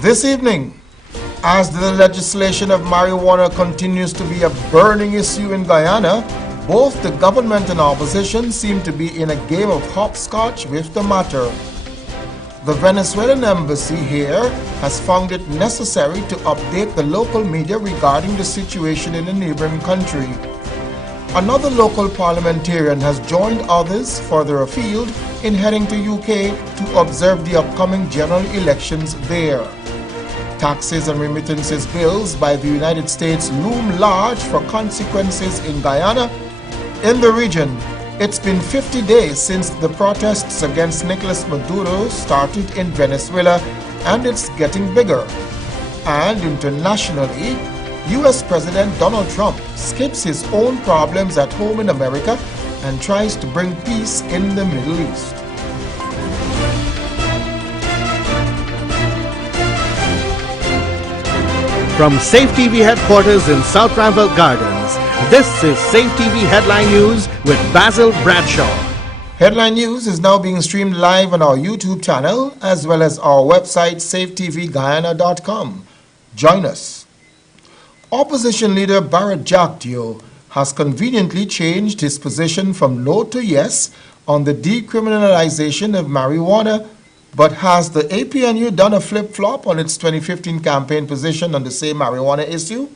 This evening, as the legislation of marijuana continues to be a burning issue in Guyana, both the government and opposition seem to be in a game of hopscotch with the matter. The Venezuelan embassy here has found it necessary to update the local media regarding the situation in the neighboring country. Another local parliamentarian has joined others further afield in heading to UK to observe the upcoming general elections there. Taxes and remittances bills by the United States loom large for consequences in Guyana. In the region, it's been 50 days since the protests against Nicolas Maduro started in Venezuela, and it's getting bigger. And internationally, US President Donald Trump skips his own problems at home in America and tries to bring peace in the Middle East. From Safe TV headquarters in South Ramsdale Gardens, this is Safe TV Headline News with Basil Bradshaw. Headline News is now being streamed live on our YouTube channel as well as our website safetvguyana.com. Join us. Opposition leader Barrett Jagdeo has conveniently changed his position from no to yes on the decriminalization of marijuana. But has the APNU done a flip-flop on its 2015 campaign position on the same marijuana issue?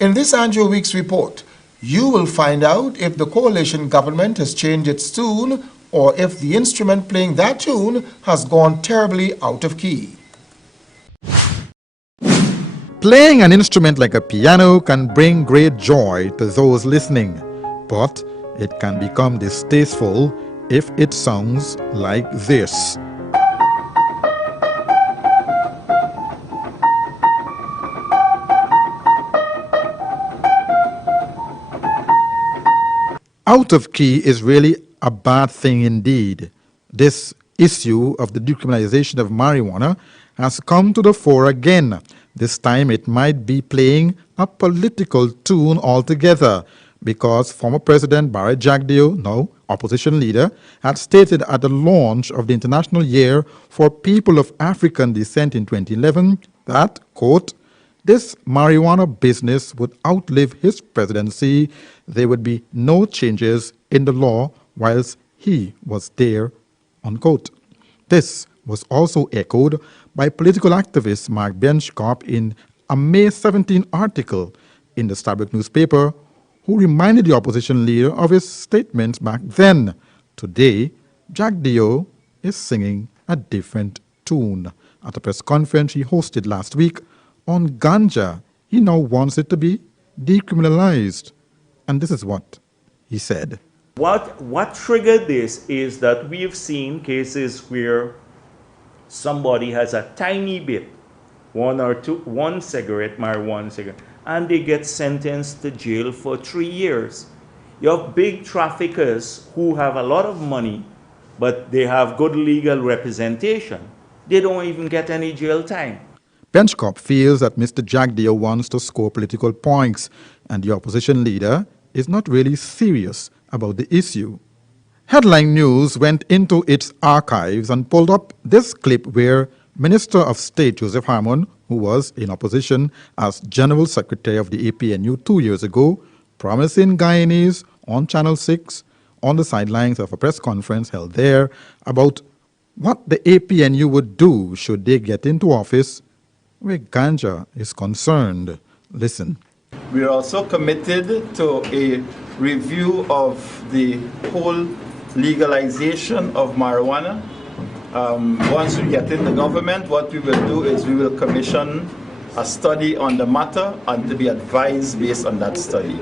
In this Andrew Week's report, you will find out if the coalition government has changed its tune or if the instrument playing that tune has gone terribly out of key. Playing an instrument like a piano can bring great joy to those listening, but it can become distasteful if it sounds like this. Out of key is really a bad thing indeed. This issue of the decriminalization of marijuana has come to the fore again. This time it might be playing a political tune altogether, because former President Barrett Jagdeo, now opposition leader, had stated at the launch of the International Year for People of African Descent in 2011 that, quote, this marijuana business would outlive his presidency. There would be no changes in the law whilst he was there, unquote. This was also echoed by political activist Mark Benchkop in a May 17 article in the Starbuck newspaper, who reminded the opposition leader of his statements back then. Today, Jagdeo is singing a different tune. At a press conference he hosted last week on ganja, he now wants it to be decriminalized. And this is what he said. What triggered this is that we've seen cases where somebody has a tiny bit, one cigarette, marijuana cigarette, and they get sentenced to jail for 3 years. You have big traffickers who have a lot of money, but they have good legal representation. They don't even get any jail time. Benchkop feels that Mr. Jagdeo wants to score political points, and the opposition leader is not really serious about the issue. Headline News went into its archives and pulled up this clip where Minister of State Joseph Harmon, who was in opposition as General Secretary of the APNU 2 years ago, promising Guyanese on Channel 6 on the sidelines of a press conference held there about what the APNU would do should they get into office where ganja is concerned. Listen. We are also committed to a review of the whole legalization of marijuana. Once we get in the government, what we will do is we will commission a study on the matter and to be advised based on that study.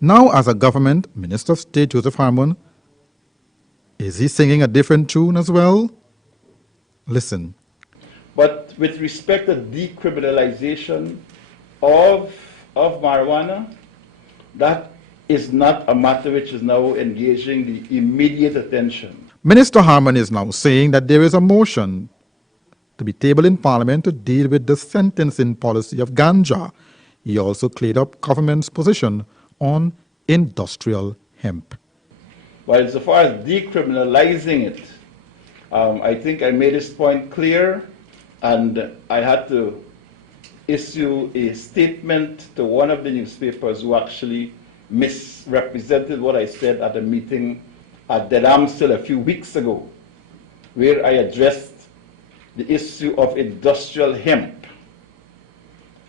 Now, as a government, Minister of State Joseph Harmon, is he singing a different tune as well? Listen. But with respect to decriminalization of marijuana, that is not a matter which is now engaging the immediate attention. Minister Harmon is now saying that there is a motion to be tabled in Parliament to deal with the sentencing policy of ganja. He also cleared up government's position on industrial hemp. While so far as decriminalizing it, I think I made this point clear and I had to issue a statement to one of the newspapers who actually misrepresented what I said at a meeting at Delamstil a few weeks ago, where I addressed the issue of industrial hemp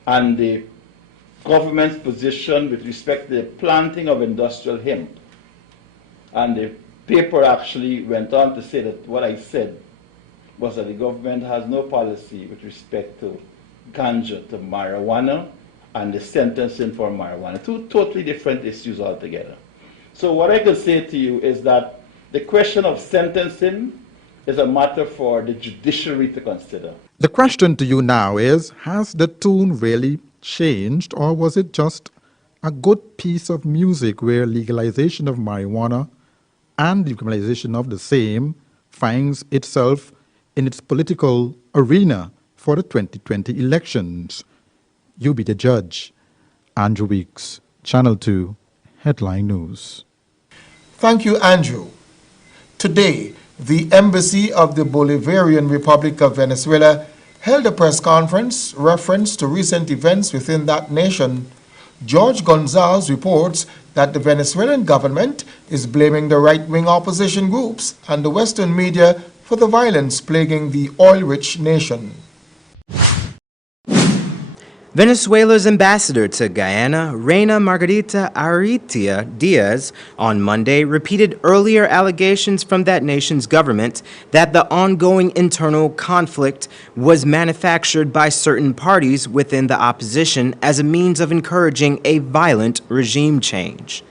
and the government's position with respect to the planting of industrial hemp. And the paper actually went on to say that what I said was that the government has no policy with respect to ganja, to marijuana, and the sentencing for marijuana. Two totally different issues altogether. So what I can say to you is that the question of sentencing is a matter for the judiciary to consider. The question to you now is, has the tune really changed, or was it just a good piece of music where legalization of marijuana and decriminalization of the same finds itself in its political arena for the 2020 elections? You be the judge. Andrew Weeks, Channel 2, Headline News. Thank you, Andrew. Today, the Embassy of the Bolivarian Republic of Venezuela held a press conference reference to recent events within that nation. George Gonzalez reports that the Venezuelan government is blaming the right-wing opposition groups and the Western media for the violence plaguing the oil-rich nation. Venezuela's ambassador to Guyana, Reina Margarita Aritia Diaz, on Monday repeated earlier allegations from that nation's government that the ongoing internal conflict was manufactured by certain parties within the opposition as a means of encouraging a violent regime change.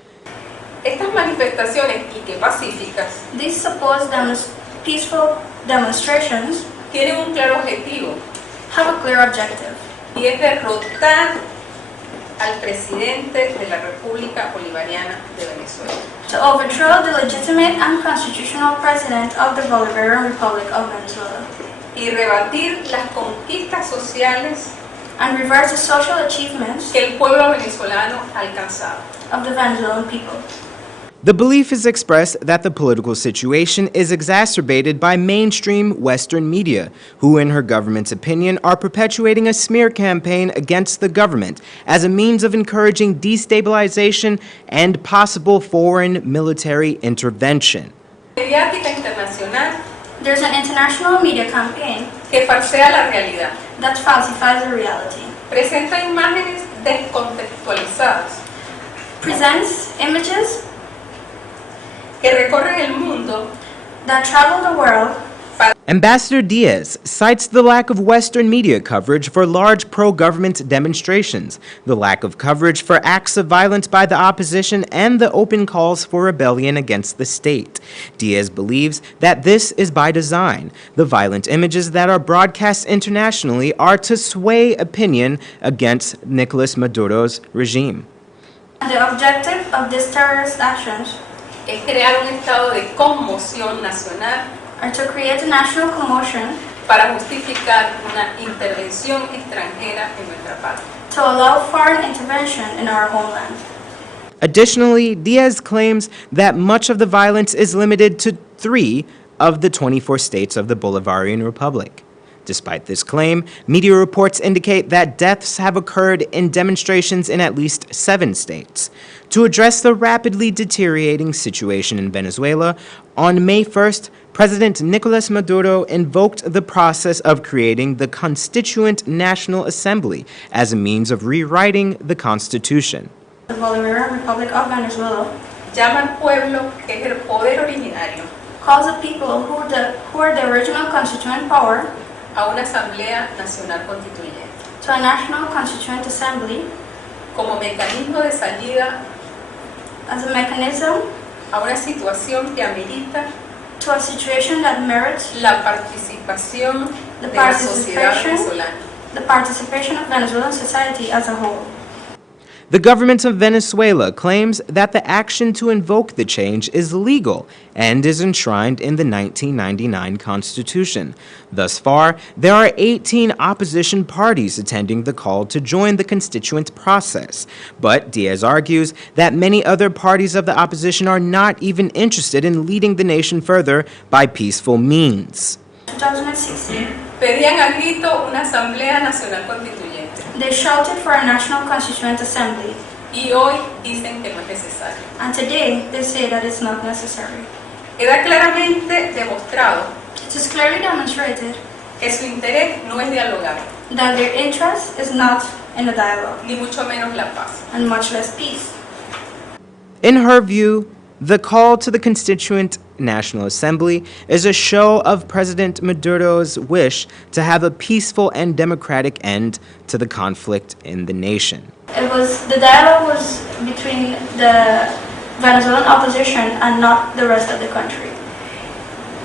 Estas manifestaciones y que pacíficas, these supposed peaceful demonstrations, tienen un claro objetivo, have a clear objective, y es derrotar al presidente de la República Bolivariana de Venezuela. to overthrow the legitimate and constitutional president of the Bolivarian Republic of Venezuela, Y rebatir las conquistas sociales and reverse the social achievements que el pueblo venezolano ha alcanzado. of the Venezuelan people. The belief is expressed that the political situation is exacerbated by mainstream Western media, who, in her government's opinion, are perpetuating a smear campaign against the government as a means of encouraging destabilization and possible foreign military intervention. Mediática internacional There's an international media campaign que falsea la realidad, that falsifies the reality, presenta imágenes descontextualizadas presents images que recorren el mundo that travel the world. Ambassador Diaz cites the lack of Western media coverage for large pro-government demonstrations, the lack of coverage for acts of violence by the opposition, and the open calls for rebellion against the state. Diaz believes that this is by design. The violent images that are broadcast internationally are to sway opinion against Nicolas Maduro's regime. And the objective of these terrorist actions es crear un estado de conmoción nacional are to create a national commotion para justificar una intervención extranjera en nuestra patria. to allow foreign intervention in our homeland. Additionally, Diaz claims that much of the violence is limited to 3 of the 24 states of the Bolivarian Republic. Despite this claim, media reports indicate that deaths have occurred in demonstrations in at least 7 states. To address the rapidly deteriorating situation in Venezuela, on May 1st, President Nicolas Maduro invoked the process of creating the Constituent National Assembly as a means of rewriting the Constitution. The Bolivarian Republic of Venezuela Llama al pueblo, que es el poder originario, calls the people who are the original constituent power a una Asamblea Nacional Constituyente to a National Constituent Assembly como mecanismo de salida as a mechanism a una situación que amerita to a situation that merits la participación the de la sociedad participation, venezolana. the participation of Venezuelan society as a whole. The government of Venezuela claims that the action to invoke the change is legal and is enshrined in the 1999 Constitution. Thus far, there are 18 opposition parties attending the call to join the constituent process. But Diaz argues that many other parties of the opposition are not even interested in leading the nation further by peaceful means. To 2016, pedían a grito una Asamblea Nacional Constituyente they shouted for a National Constituent Assembly, y hoy dicen que no es necesario. and today they say that it's not necessary. Queda claramente demostrado It is clearly demonstrated que su interés no es dialogar, that their interest is not in a dialogue, ni mucho menos la paz. and much less peace. In her view, the call to the Constituent National Assembly is a show of President Maduro's wish to have a peaceful and democratic end to the conflict in the nation. The dialogue was between the Venezuelan opposition and not the rest of the country.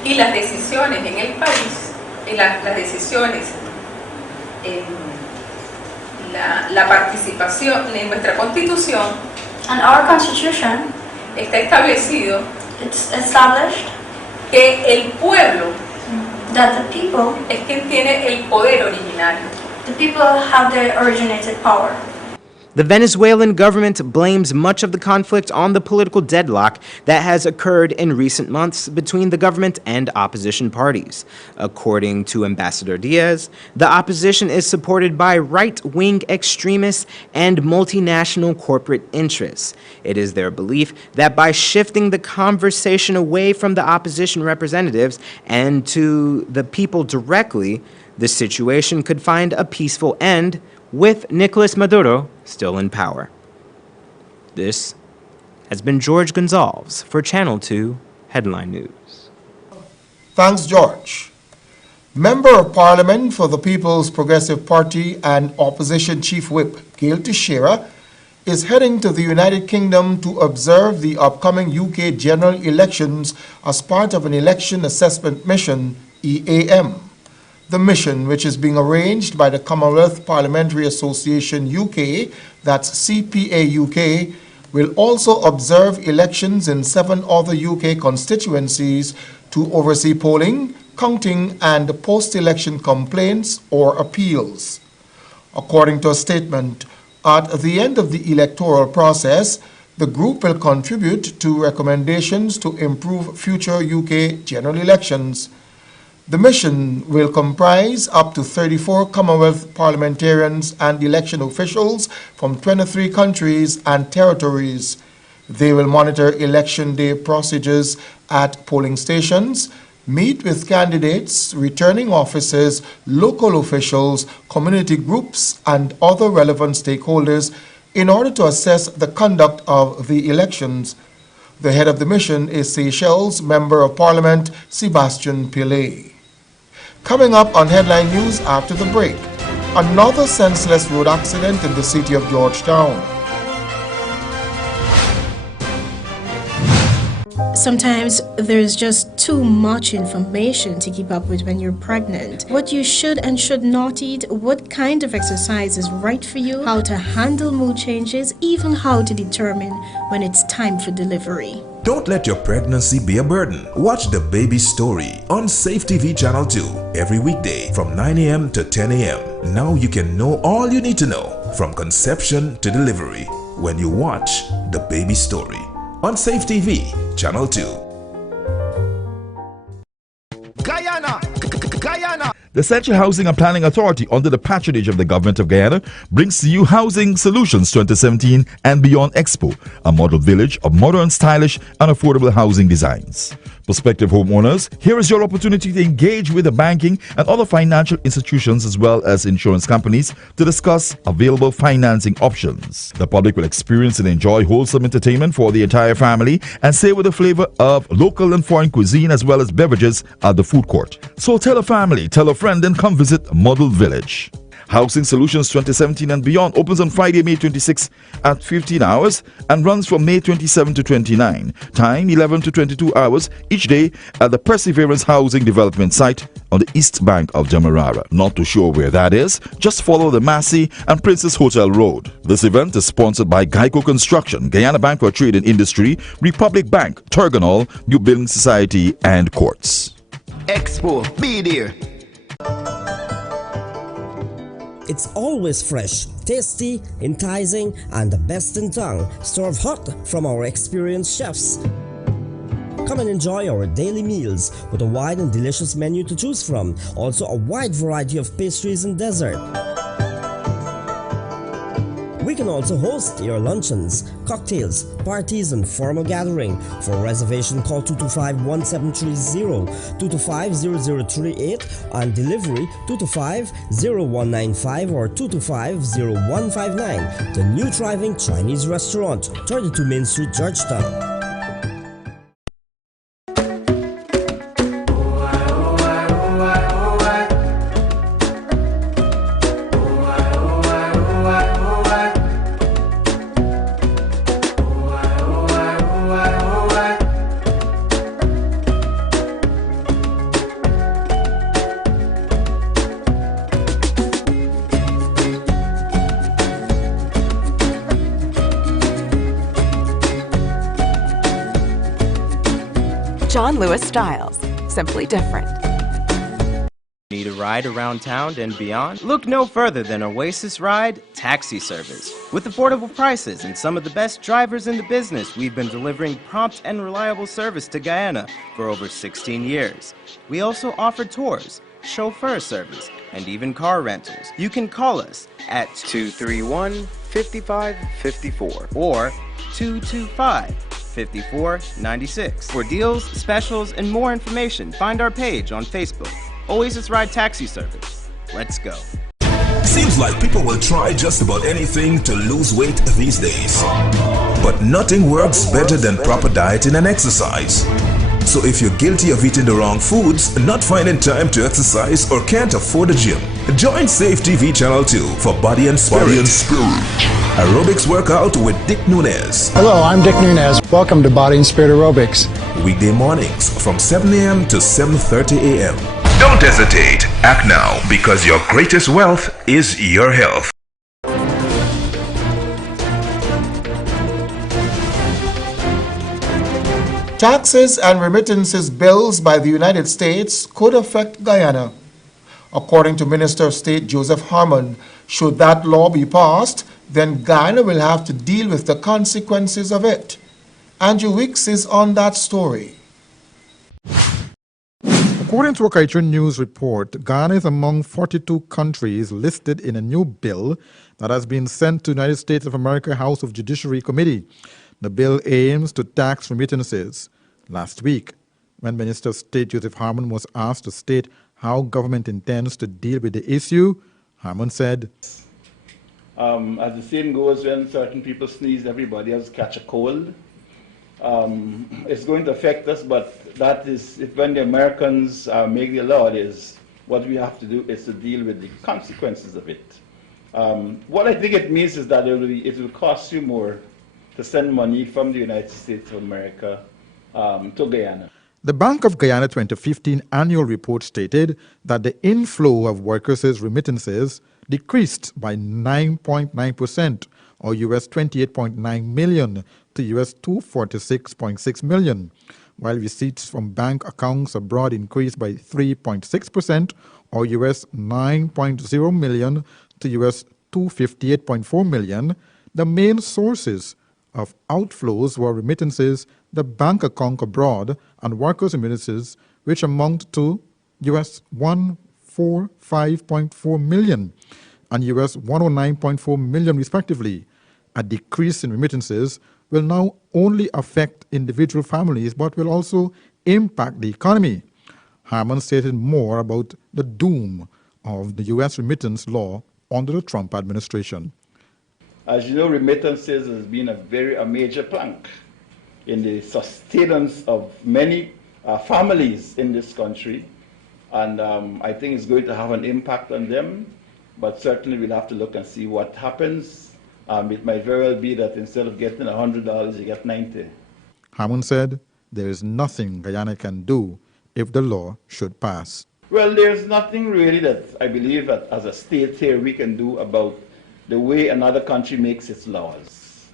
Y las decisiones en el país, las decisiones en la participación en nuestra Constitución, And our constitution, está establecido it's established que el pueblo that the people es quien tiene el poder originario. have the originated power. The Venezuelan government blames much of the conflict on the political deadlock that has occurred in recent months between the government and opposition parties. According to Ambassador Diaz, the opposition is supported by right-wing extremists and multinational corporate interests. It is their belief that by shifting the conversation away from the opposition representatives and to the people directly, the situation could find a peaceful end with Nicolas Maduro still in power. This has been George Gonzalez for Channel 2 Headline News. Thanks, George. Member of Parliament for the People's Progressive Party and Opposition Chief Whip Gail Teixeira is heading to the United Kingdom to observe the upcoming UK general elections as part of an election assessment mission, EAM. The mission, which is being arranged by the Commonwealth Parliamentary Association UK, that's CPA UK, will also observe elections in 7 other UK constituencies to oversee polling, counting, and post-election complaints or appeals. According to a statement, at the end of the electoral process, the group will contribute to recommendations to improve future UK general elections. The mission will comprise up to 34 Commonwealth parliamentarians and election officials from 23 countries and territories. They will monitor election day procedures at polling stations, meet with candidates, returning officers, local officials, community groups, and other relevant stakeholders in order to assess the conduct of the elections. The head of the mission is Seychelles Member of Parliament Sebastian Pillay. Coming up on Headline News after the break, another senseless road accident in the city of Georgetown. Sometimes there's just too much information to keep up with when you're pregnant. What you should and should not eat, what kind of exercise is right for you, how to handle mood changes, even how to determine when it's time for delivery. Don't let your pregnancy be a burden. Watch The Baby Story on Safe TV Channel 2 every weekday from 9 a.m. to 10 a.m. Now you can know all you need to know from conception to delivery when you watch The Baby Story on Safe TV Channel 2. Guyana! Guyana! The Central Housing and Planning Authority, under the patronage of the Government of Guyana, brings to you Housing Solutions 2017 and Beyond Expo, a model village of modern, stylish, and affordable housing designs. Prospective homeowners, here is your opportunity to engage with the banking and other financial institutions as well as insurance companies to discuss available financing options. The public will experience and enjoy wholesome entertainment for the entire family and savor the flavor of local and foreign cuisine as well as beverages at the food court. So tell a family, tell a friend, and come visit Model Village. Housing Solutions 2017 and Beyond opens on Friday, May 26 at 15 hours and runs from May 27 to 29. Time 11 to 22 hours each day at the Perseverance Housing Development Site on the east bank of Demerara. Not too sure where that is? Just follow the Massey and Princess Hotel Road. This event is sponsored by Geico Construction, Guyana Bank for Trade and Industry, Republic Bank, Turganol, New Building Society, and Courts. Expo, be there. It's always fresh, tasty, enticing, and the best in town, served hot from our experienced chefs. Come and enjoy our daily meals with a wide and delicious menu to choose from. Also a wide variety of pastries and dessert. We can also host your luncheons, cocktails, parties and formal gathering. For reservation, call 225-1730, 225-0038 and delivery 225-0195 or 225-0159. The new thriving Chinese restaurant, 32 Main Street, Georgetown. John Lewis Styles, simply different. Need a ride around town and beyond? Look no further than Oasis Ride Taxi Service. With affordable prices and some of the best drivers in the business, we've been delivering prompt and reliable service to Guyana for over 16 years. We also offer tours, chauffeur service, and even car rentals. You can call us at 231-5554 or 225-5496. For deals, specials, and more information, find our page on Facebook, Oasis Ride Taxi Service. Let's go. Seems like people will try just about anything to lose weight these days. But nothing works better than proper dieting and exercise. So if you're guilty of eating the wrong foods, not finding time to exercise, or can't afford a gym, join Safe TV Channel 2 for Body and Spirit. Aerobics workout with Dick Nunez. Hello, I'm Dick Nunez. Welcome to Body and Spirit Aerobics. Weekday mornings from 7 a.m. to 7:30 a.m. Don't hesitate. Act now, because your greatest wealth is your health. Taxes and remittances bills by the United States could affect Guyana. According to Minister of State Joseph Harmon, should that law be passed, then Guyana will have to deal with the consequences of it. Andrew Wicks is on that story. According to a Criterion News report, Guyana is among 42 countries listed in a new bill that has been sent to the United States of America House of Judiciary Committee. The bill aims to tax remittances. Last week, when Minister of State Joseph Harmon was asked to state how government intends to deal with the issue, Harmon said, as the saying goes, when certain people sneeze, everybody else catch a cold. It's going to affect us, but that is, when the Americans make the law, what we have to do is to deal with the consequences of it. What I think it means is that it will cost you more to send money from the United States of America to Guyana. The Bank of Guyana 2015 annual report stated that the inflow of workers' remittances decreased by 9.9%, or US $28.9 million to US $246.6 million, while receipts from bank accounts abroad increased by 3.6%, or US $9.0 million to US $258.4 million. The main sources of outflows were remittances, the bank account abroad, and workers' remittances, which amount to US $145.4 million and US $109.4 million respectively. A decrease in remittances will now only affect individual families but will also impact the economy. Harmon stated more about the doom of the U.S. remittance law under the Trump administration. As you know, remittances has been a major plank in the sustenance of many families in this country, and I think it's going to have an impact on them, but certainly we'll have to look and see what happens. It might very well be that instead of getting $100, you get $90. Harmon said there is nothing Guyana can do if the law should pass. Well, there's nothing really that I believe that as a state here we can do about the way another country makes its laws.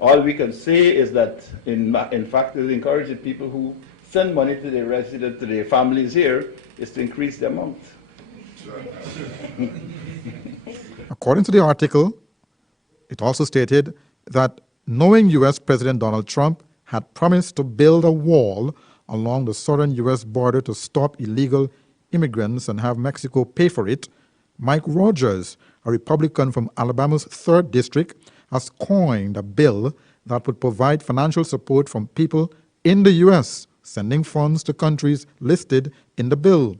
All we can say is that, in fact, it encourages people who send money to their residents, to their families here, is to increase the amount. According to the article, it also stated that knowing U.S. President Donald Trump had promised to build a wall along the southern U.S. border to stop illegal immigrants and have Mexico pay for it, Mike Rogers, a Republican from Alabama's 3rd District, has coined a bill that would provide financial support from people in the U.S., sending funds to countries listed in the bill.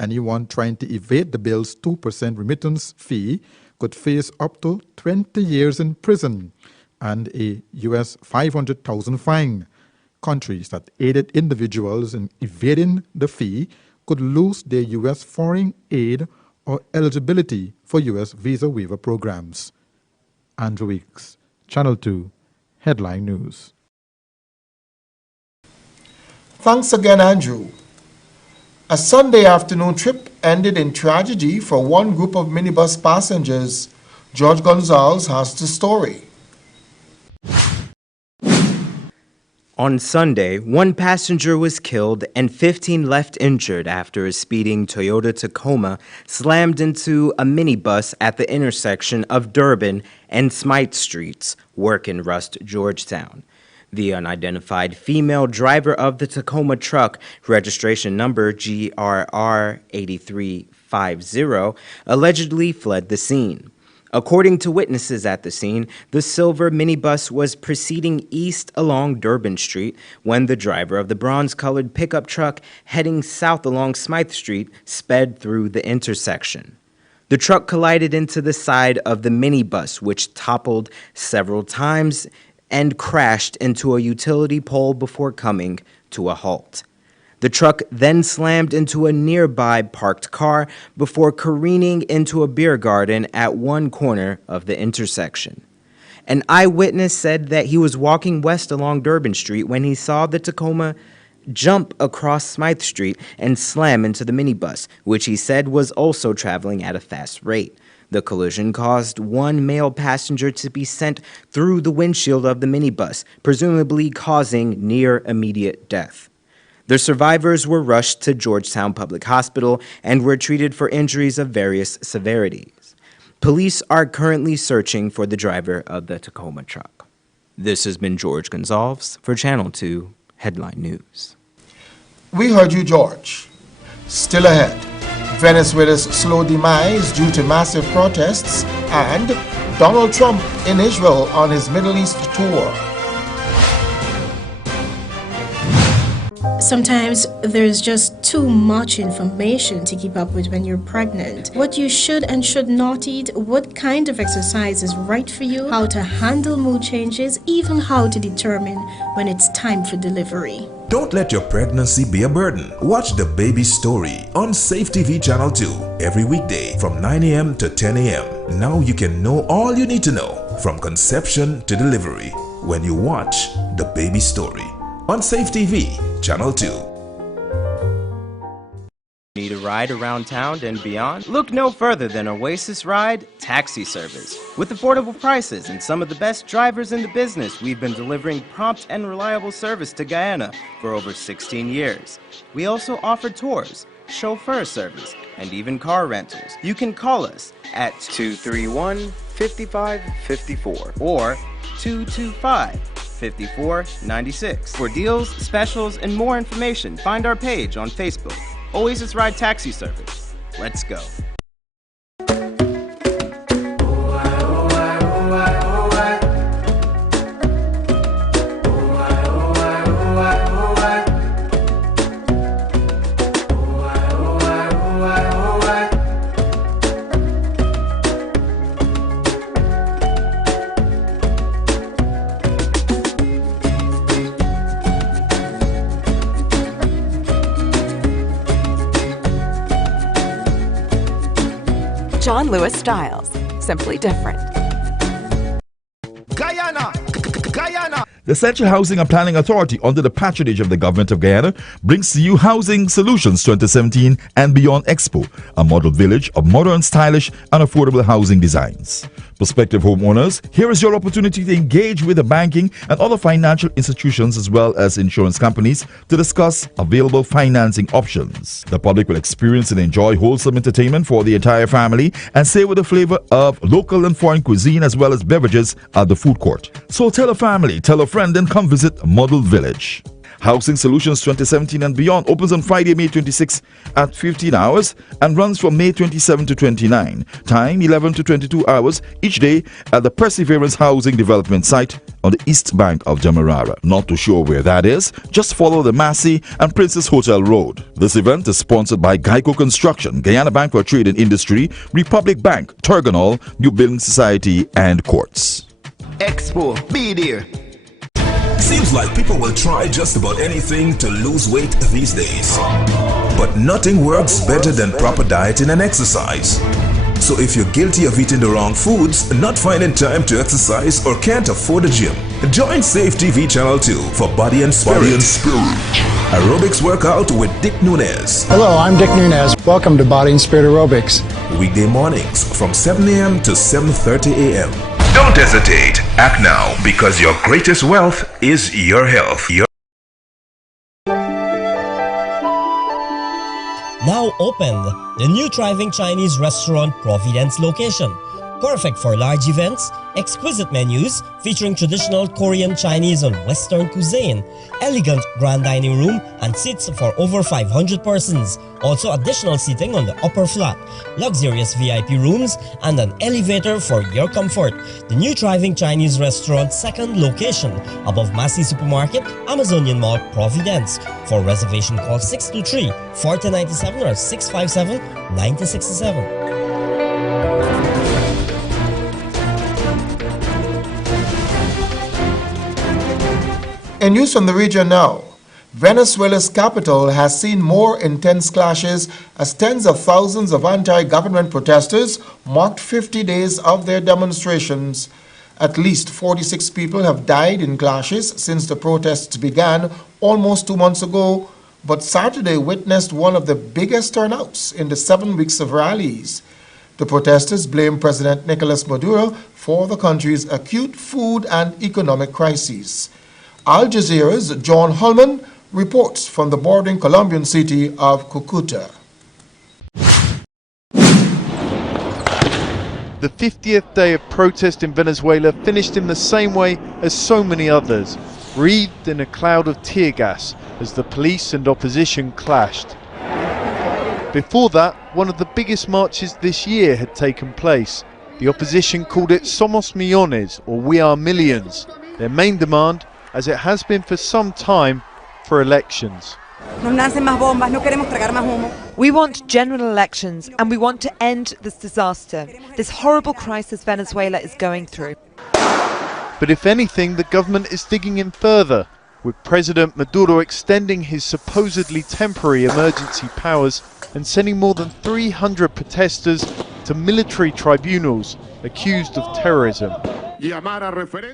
Anyone trying to evade the bill's 2% remittance fee could face up to 20 years in prison and a U.S. $500,000 fine. Countries that aided individuals in evading the fee could lose their U.S. foreign aid or eligibility for U.S. visa waiver programs. Andrew Weeks, Channel 2, Headline News. Thanks again, Andrew. A Sunday afternoon trip ended in tragedy for one group of minibus passengers. George Gonzalez has the story. On Sunday, one passenger was killed and 15 left injured after a speeding Toyota Tacoma slammed into a minibus at the intersection of Durbin and Smythe Streets, Work-in-Rust, Georgetown. The unidentified female driver of the Tacoma truck, registration number GRR 8350, allegedly fled the scene. According to witnesses at the scene, the silver minibus was proceeding east along Durbin Street when the driver of the bronze-colored pickup truck heading south along Smythe Street sped through the intersection. The truck collided into the side of the minibus, which toppled several times and crashed into a utility pole before coming to a halt. The truck then slammed into a nearby parked car before careening into a beer garden at one corner of the intersection. An eyewitness said that he was walking west along Durbin Street when he saw the Tacoma jump across Smythe Street and slam into the minibus, which he said was also traveling at a fast rate. The collision caused one male passenger to be sent through the windshield of the minibus, presumably causing near immediate death. The survivors were rushed to Georgetown Public Hospital and were treated for injuries of various severities. Police are currently searching for the driver of the Tacoma truck. This has been George Gonzalez for Channel 2 Headline News. We heard you, George. Still ahead, Venezuela's slow demise due to massive protests and Donald Trump in Israel on his Middle East tour. Sometimes there's just too much information to keep up with when you're pregnant. What you should and should not eat, what kind of exercise is right for you, how to handle mood changes, even how to determine when it's time for delivery. Don't let your pregnancy be a burden. Watch The Baby Story on Safe TV Channel 2 every weekday from 9 a.m. to 10 a.m. Now you can know all you need to know from conception to delivery when you watch The Baby Story on Safe TV Channel 2. Need a ride around town and beyond? Look no further than Oasis Ride Taxi Service. With affordable prices and some of the best drivers in the business, we've been delivering prompt and reliable service to Guyana for over 16 years. We also offer tours, chauffeur service, and even car rentals. You can call us at 231-5554 or 225-5496. For deals, specials, and more information, find our page on Facebook. Oasis Ride Taxi Service. Let's go. John Lewis Styles, simply different. Guyana! Guyana! The Central Housing and Planning Authority, under the patronage of the Government of Guyana, brings to you Housing Solutions 2017 and Beyond Expo, a model village of modern, stylish, and affordable housing designs. Prospective homeowners, here is your opportunity to engage with the banking and other financial institutions as well as insurance companies to discuss available financing options. The public will experience and enjoy wholesome entertainment for the entire family and savor the flavor of local and foreign cuisine as well as beverages at the food court. So tell a family, tell a friend and come visit Model Village. Housing Solutions 2017 and Beyond opens on Friday, May 26 at 15 hours and runs from May 27 to 29. Time 11 to 22 hours each day at the Perseverance Housing Development site on the east bank of Demerara. Not too sure where that is? Just follow the Massey and Princess Hotel Road. This event is sponsored by Geico Construction, Guyana Bank for Trade and Industry, Republic Bank, Turganol, New Building Society, and Courts. Expo, be there. Seems like people will try just about anything to lose weight these days. But nothing works better than proper dieting and exercise. So if you're guilty of eating the wrong foods, not finding time to exercise, or can't afford a gym, join Safe TV Channel 2 for Body and Spirit. Aerobics workout with Dick Nunez. Hello, I'm Dick Nunez. Welcome to Body and Spirit Aerobics. Weekday mornings from 7 a.m. to 7:30 a.m. Don't hesitate. Act now, because your greatest wealth is your health. Now opened, the new thriving Chinese restaurant Providence location. Perfect for large events, exquisite menus featuring traditional Korean, Chinese and Western cuisine, elegant grand dining room and seats for over 500 persons. Also additional seating on the upper flat, luxurious VIP rooms and an elevator for your comfort. The new thriving Chinese restaurant second location above Massey Supermarket, Amazonian Mall, Providence. For reservation call 623-4097 or 657-9067. In news from the region now, Venezuela's capital has seen more intense clashes as tens of thousands of anti-government protesters marked 50 days of their demonstrations. At least 46 people have died in clashes since the protests began almost 2 months ago, but Saturday witnessed one of the biggest turnouts in the 7 weeks of rallies. The protesters blame President Nicolas Maduro for the country's acute food and economic crises. Al Jazeera's John Holman reports from the bordering Colombian city of Cucuta. The 50th day of protest in Venezuela finished in the same way as so many others, wreathed in a cloud of tear gas as the police and opposition clashed. Before that, one of the biggest marches this year had taken place. The opposition called it Somos Millones, or We Are Millions. Their main demand, as it has been for some time, for elections. We want general elections and we want to end this disaster, this horrible crisis Venezuela is going through. But if anything, the government is digging in further, with President Maduro extending his supposedly temporary emergency powers and sending more than 300 protesters to military tribunals accused of terrorism.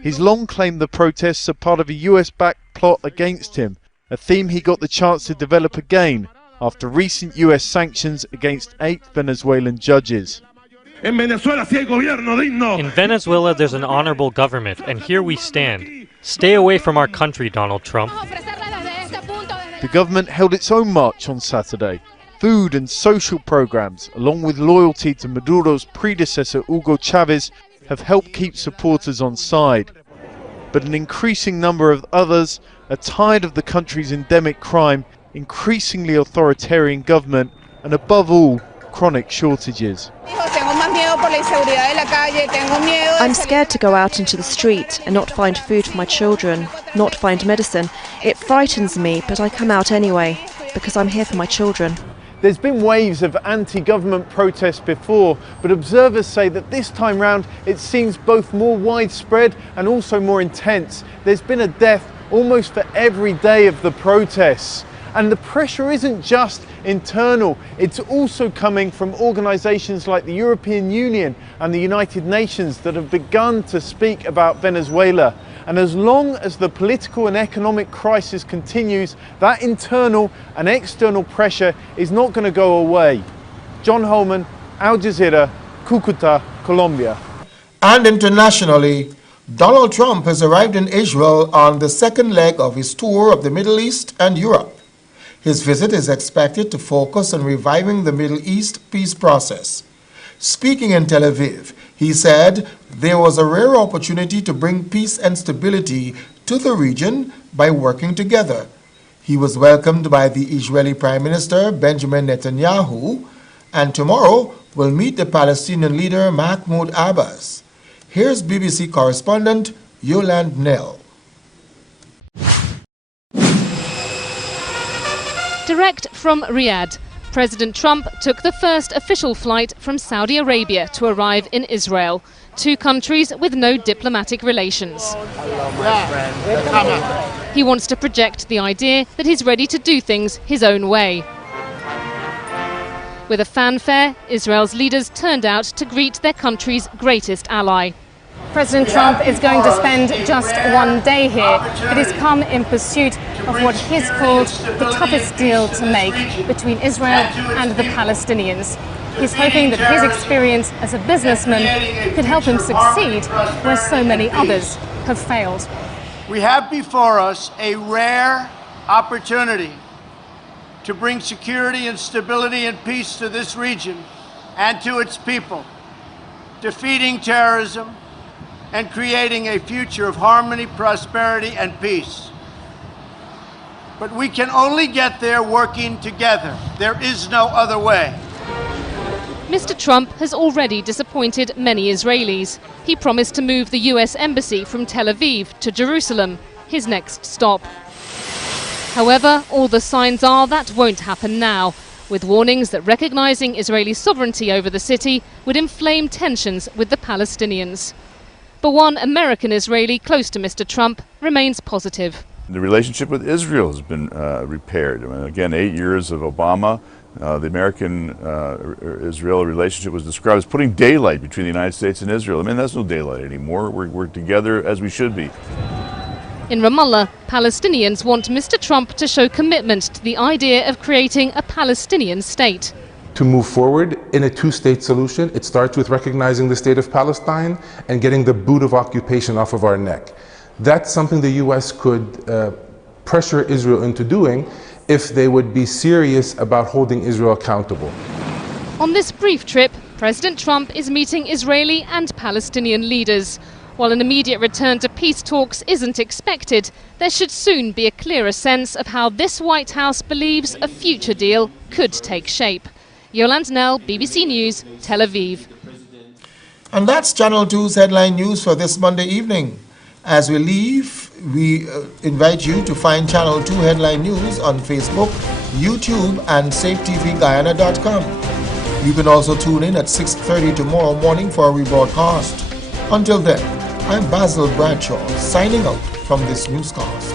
He's long claimed the protests are part of a US-backed plot against him, a theme he got the chance to develop again after recent US sanctions against 8 Venezuelan judges. In Venezuela, there's an honorable government, and here we stand. Stay away from our country, Donald Trump. The government held its own march on Saturday. Food and social programs, along with loyalty to Maduro's predecessor Hugo Chavez, have helped keep supporters on side. But an increasing number of others are tired of the country's endemic crime, increasingly authoritarian government, and above all, chronic shortages. I'm scared to go out into the street and not find food for my children, not find medicine. It frightens me, but I come out anyway, because I'm here for my children. There's been waves of anti-government protests before, but observers say that this time round it seems both more widespread and also more intense. There's been a death almost for every day of the protests. And the pressure isn't just internal, it's also coming from organisations like the European Union and the United Nations that have begun to speak about Venezuela. And as long as the political and economic crisis continues, that internal and external pressure is not going to go away. John Holman, Al Jazeera, Cucuta, Colombia. And internationally, Donald Trump has arrived in Israel on the second leg of his tour of the Middle East and Europe. His visit is expected to focus on reviving the Middle East peace process. Speaking in Tel Aviv, he said there was a rare opportunity to bring peace and stability to the region by working together. He was welcomed by the Israeli Prime Minister Benjamin Netanyahu, and tomorrow will meet the Palestinian leader Mahmoud Abbas. Here's BBC correspondent Yolande Nell. Direct from Riyadh, President Trump took the first official flight from Saudi Arabia to arrive in Israel, two countries with no diplomatic relations. He wants to project the idea that he's ready to do things his own way. With a fanfare, Israel's leaders turned out to greet their country's greatest ally. President Trump is going to spend just one day here, but he's come in pursuit of what he's called the toughest deal to make between Israel and the Palestinians. He's hoping that his experience as a businessman could help him succeed where so many others have failed. We have before us a rare opportunity to bring security and stability and peace to this region and to its people, defeating terrorism and creating a future of harmony, prosperity, and peace. But we can only get there working together. There is no other way. Mr. Trump has already disappointed many Israelis. He promised to move the US embassy from Tel Aviv to Jerusalem, his next stop. However, all the signs are that won't happen now, with warnings that recognizing Israeli sovereignty over the city would inflame tensions with the Palestinians. But one American Israeli close to Mr. Trump remains positive. The relationship with Israel has been repaired. I mean, again, 8 years of Obama, the American-Israel relationship was described as putting daylight between the United States and Israel. I mean, that's no daylight anymore. We're together as we should be. In Ramallah, Palestinians want Mr. Trump to show commitment to the idea of creating a Palestinian state. To move forward in a two-state solution, it starts with recognizing the state of Palestine and getting the boot of occupation off of our neck. That's something the U.S. could pressure Israel into doing if they would be serious about holding Israel accountable. On this brief trip, President Trump is meeting Israeli and Palestinian leaders. While an immediate return to peace talks isn't expected, there should soon be a clearer sense of how this White House believes a future deal could take shape. Yolande Nell, BBC News, Tel Aviv. And that's Channel 2's headline news for this Monday evening. As we leave, we invite you to find Channel 2 headline news on Facebook, YouTube, and safetvguyana.com. You can also tune in at 6:30 tomorrow morning for a rebroadcast. Until then, I'm Basil Bradshaw, signing out from this newscast.